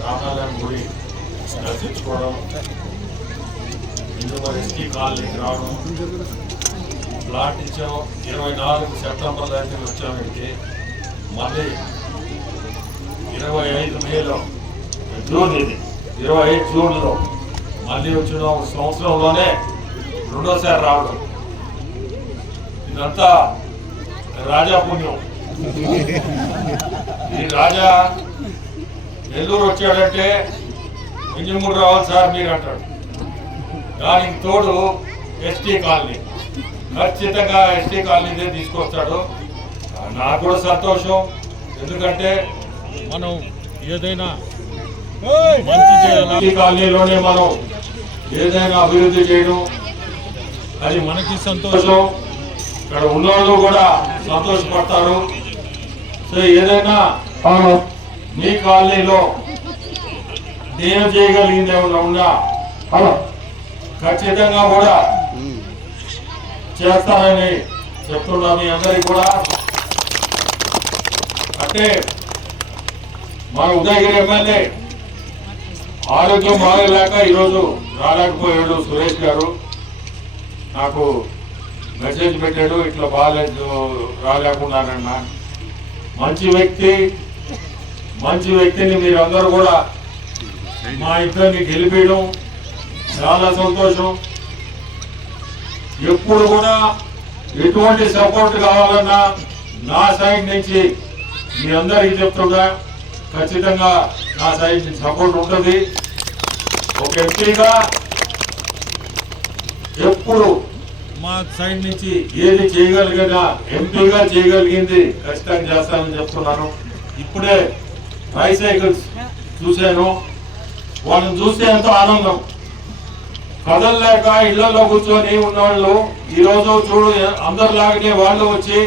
రామాలయం గుడి దర్శించుకోవడం ఇందులో ఎస్టీ కాలనీకి రావడం ప్లాట్ ఇచ్చాం ఇరవై నాలుగు సెప్టెంబర్ దాకా వచ్చామంటే మళ్ళీ ఇరవై ఐదు మేలో జూన్ ఇరవై ఐదు జూన్లో మళ్ళీ వచ్చిన ఒక సంవత్సరంలోనే రెండోసారి రావడం. ఇదంతా రాజా పుణ్యం. ఈ రాజా నెల్లూరు వచ్చాడంటే ఇంజమూరు రావాలి సార్ మీరు అంటాడు. దానికి తోడు ఎస్టీ కాలనీ. ఖచ్చితంగా ఎస్టీ కాలనీదే తీసుకొస్తాడు. నాకు కూడా సంతోషం. ఎందుకంటే మనం ఏదైనా మంచి కాలనీలోనే మనం ఏదైనా అభివృద్ధి చేయడం అది మనకి సంతోషం. ఇక్కడ ఉన్నవాళ్ళు కూడా సంతోషపడతారు. సో ఏదైనా మీ కాలనీలో నేను చేయగలిగింది ఏమన్నా ఉన్నా ఖచ్చితంగా కూడా చేస్తానని చెప్తున్నా మీ అందరికి కూడా. అంటే మన ఉదయగిరి ఎమ్మెల్యే ఆరోగ్యం బాగలేక ఈరోజు రాలేకపోయాడు సురేష్ గారు. నాకు మెసేజ్ పెట్టాడు ఇట్లా బాగాలేదు రాలేకున్నానన్నా మంచి వ్యక్తి మంచి వ్యక్తిని మీరందరూ కూడా మా ఇద్దరిని గెలిపేయడం చాలా సంతోషం. ఎప్పుడు కూడా ఎటువంటి సపోర్ట్ కావాలన్నా నా సైడ్ నుంచి మీ అందరికీ చెప్తున్నా ఖచ్చితంగా నా సైడ్ నుంచి సపోర్ట్ ఉంటుంది ఒక ఎంపీగా ఎప్పుడు మా సైడ్ నుంచి ఏది చేయగలిగినా ఎంపీగా చేయగలిగింది ఖచ్చితంగా చేస్తానని చెప్తున్నాను ఇప్పుడే ట్రైసైకిల్స్ చూశాను వాళ్ళని చూస్తే ఎంతో ఆనందం కదలలేక ఇళ్ళలో కూర్చొని ఉన్నవాళ్ళు ఈ రోజు చూడు అందరిలాగానే వాళ్ళు వచ్చి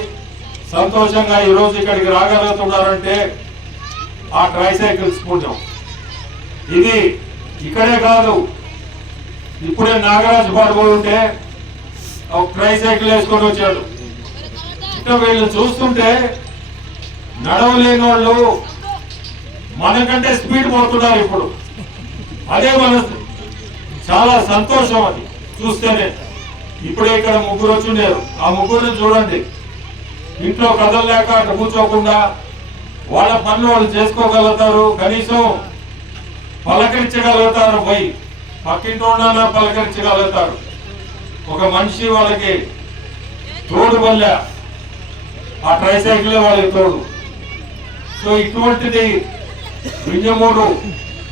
సంతోషంగా ఈ రోజు ఇక్కడికి రాగలుగుతున్నారంటే ఆ ట్రైసైకిల్స్ పూజం. ఇది ఇక్కడే కాదు. ఇప్పుడే నాగరాజు పాడుపోయి ఉంటే ఒక ట్రైసైకిల్ వేసుకొని వచ్చాడు. ఇంకా వీళ్ళు చూస్తుంటే నడవలేని వాళ్ళు మనకంటే స్పీడ్ పోతున్నారు ఇప్పుడు. అదే మన చాలా సంతోషం అది చూస్తేనే. ఇప్పుడే ఇక్కడ ముగ్గురు వచ్చిండేరు ఆ ముగ్గురిని చూడండి. ఇంట్లో కదలలేక అటు కూర్చోకుండా వాళ్ళ పనులు వాళ్ళు చేసుకోగలుగుతారు కనీసం పలకరించగలుగుతారు పోయి. పక్కింటి ఉన్న పలకరించగలుగుతారు. ఒక మనిషి వాళ్ళకి తోడు వల్ల ఆ ట్రైసైకిల్ వాళ్ళకి తోడు. సో ఇటువంటిది వింజమూరు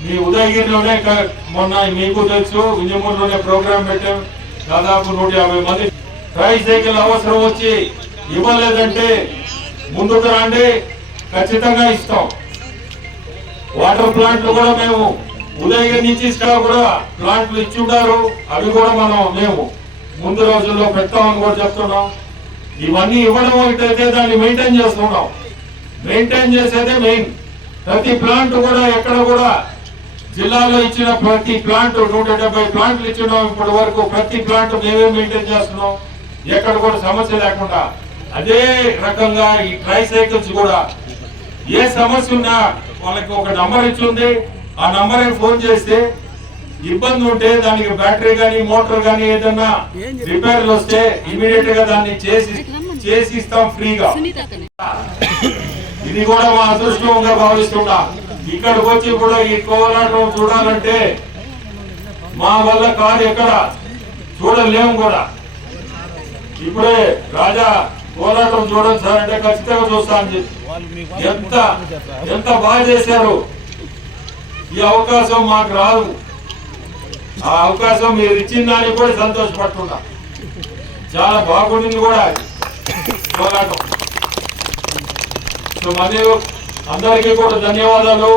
మీ ఉదయగిరిలోనే మొన్న మీకు తెలుసు వింజమూరులోనే ప్రోగ్రాం పెట్టాం. దాదాపు నూట యాభై మంది ట్రైసైకిల్ అవసరం వచ్చి ఇవ్వలేదంటే ముందుకు రండి. ఖచ్చితంగా ఇస్తాం. వాటర్ ప్లాంట్లు కూడా మేము ఉదయం నుంచి ఇక్కడ కూడా. ప్లాంట్లు ఇచ్చి ఉంటారు. అవి కూడా మనం మేము ముందు రోజుల్లో పెడతామని కూడా చెప్తున్నాం. ఇవన్నీ ఇవ్వడం అయితే దాన్ని మెయింటైన్ చేస్తున్నాం. మెయింటైన్ చేసేదే మెయిన్. ప్రతి ప్లాంట్ కూడా ఎక్కడ కూడా జిల్లాలో ఇచ్చిన ప్రతి ప్లాంట్ నూట డెబ్బై ప్లాంట్లు ఇచ్చినాం ఇప్పటి వరకు. ప్రతి ప్లాంట్ మేమే మెయింటైన్ చేస్తున్నాం. ఎక్కడ కూడా సమస్య లేకుండా. అదే రకంగా ఈ ట్రై సైకిల్స్ కూడా ఏ సమస్య ఉన్నా వాళ్ళకి ఒక నంబర్ ఇచ్చింది. ఆ నంబర్ ఫోన్ చేస్తే ఇబ్బంది ఉంటే దానికి బ్యాటరీ కానీ మోటార్ కానీ ఏదన్నా రిపేర్లు వస్తే ఇమీడియట్గా దాన్ని చేసి చేసి ఇస్తాం ఫ్రీగా. ఇది కూడా మా అదృష్టంగా భావిస్తున్నా ఇక్కడికి వచ్చి కూడా ఈ కోలాటం చూడాలంటే మా వల్ల కాదు ఎక్కడ. చూడలేము కూడా. ఇప్పుడే రాజా కోలాటం చూడండి సార్ అంటే ఖచ్చితంగా చూస్తాను చెప్పి. ఎంత ఎంత బాగా చేశారు? ఈ అవకాశం మాకు రాదు. ఆ అవకాశం మీరు ఇచ్చిన దానికి కూడా సంతోషపడుతున్నా. చాలా బాగుండింది కూడా. కోలాటం సో మళ్ళీ అందరికీ కూడా ధన్యవాదాలు.